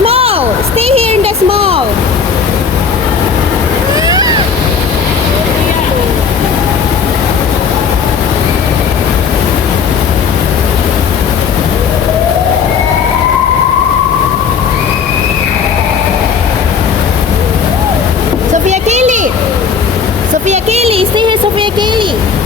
small. Stay here in the small. Sophia Kaylee. Sophia Kaylee. Stay here, Sophia Kaylee.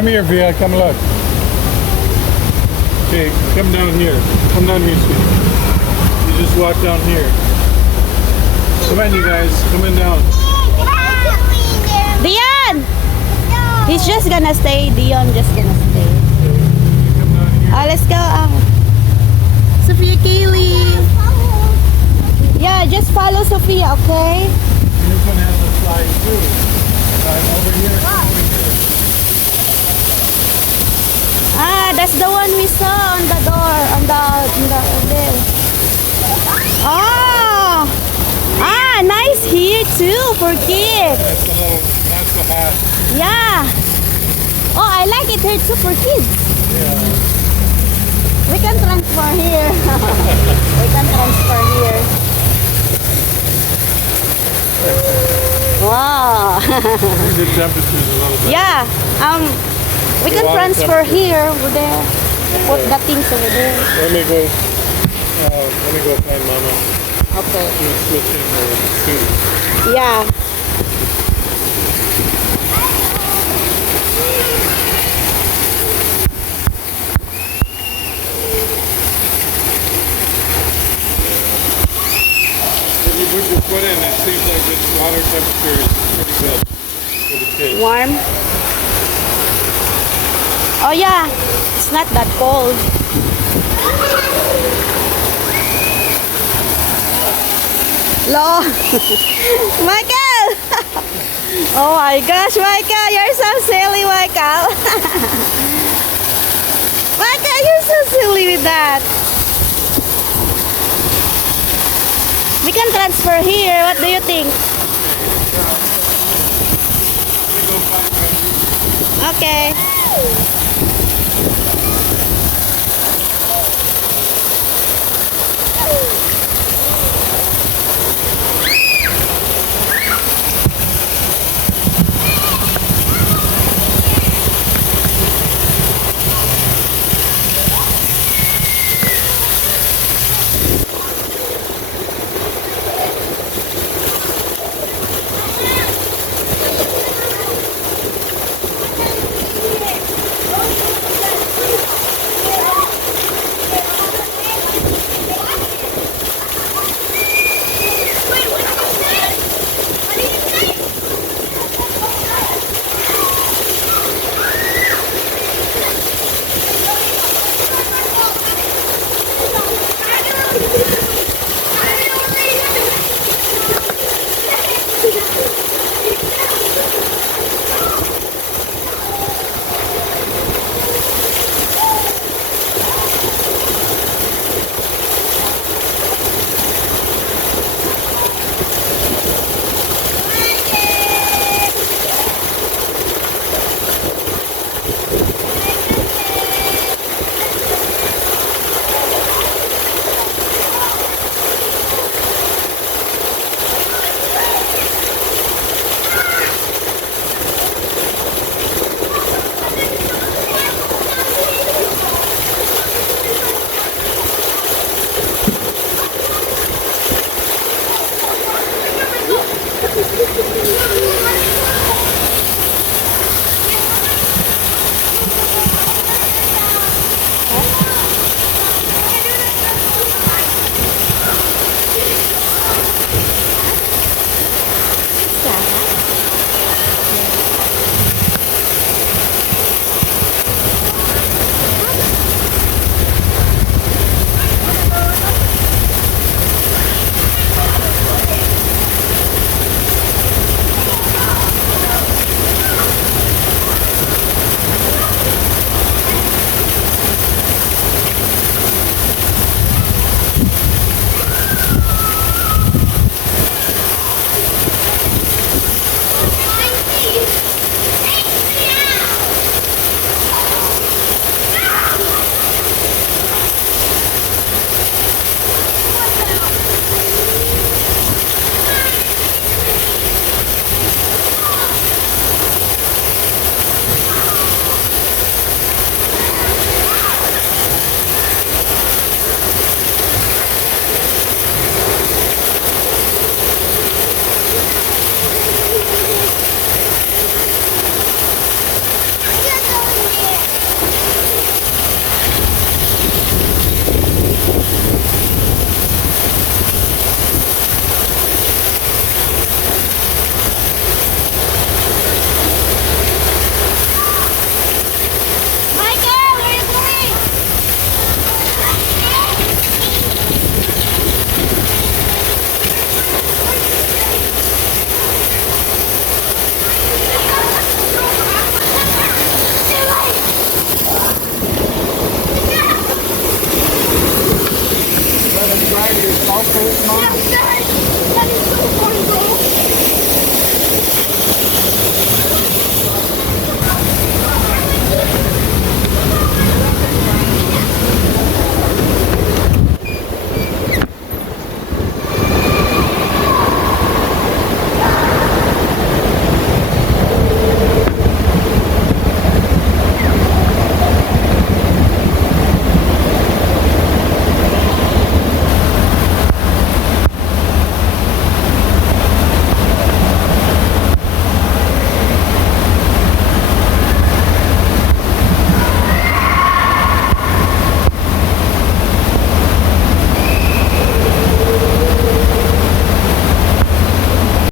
Come here, Via. Come look. Okay, come down here. Come down here, sweetie. You just walk down here. Come on, you guys. Come on down. Dion! He's just gonna stay. Dion just gonna stay. Come down here. Let's go. Sophia Kaylee. Yeah, just follow Sophia, okay? This one has a slide too. Over here. Over here. That's the one we saw on the door, on the there. Nice here too for kids. That's the hat. Yeah. Oh, I like it here too for kids. Yeah. We can transfer here. We can transfer here. Wow. The temperature's a little bit. Yeah. We can transfer here over there. Put the things over there. Let me go find Mama. Okay. She's switching her suit. Yeah. If you put your foot in, it seems like the water temperature is pretty good for the kids. Warm. Oh yeah. It's not that cold. Lo. Michael. Oh my gosh, Michael, you're so silly, Michael. Michael, you're so silly with that. We can transfer here. What do you think? Okay.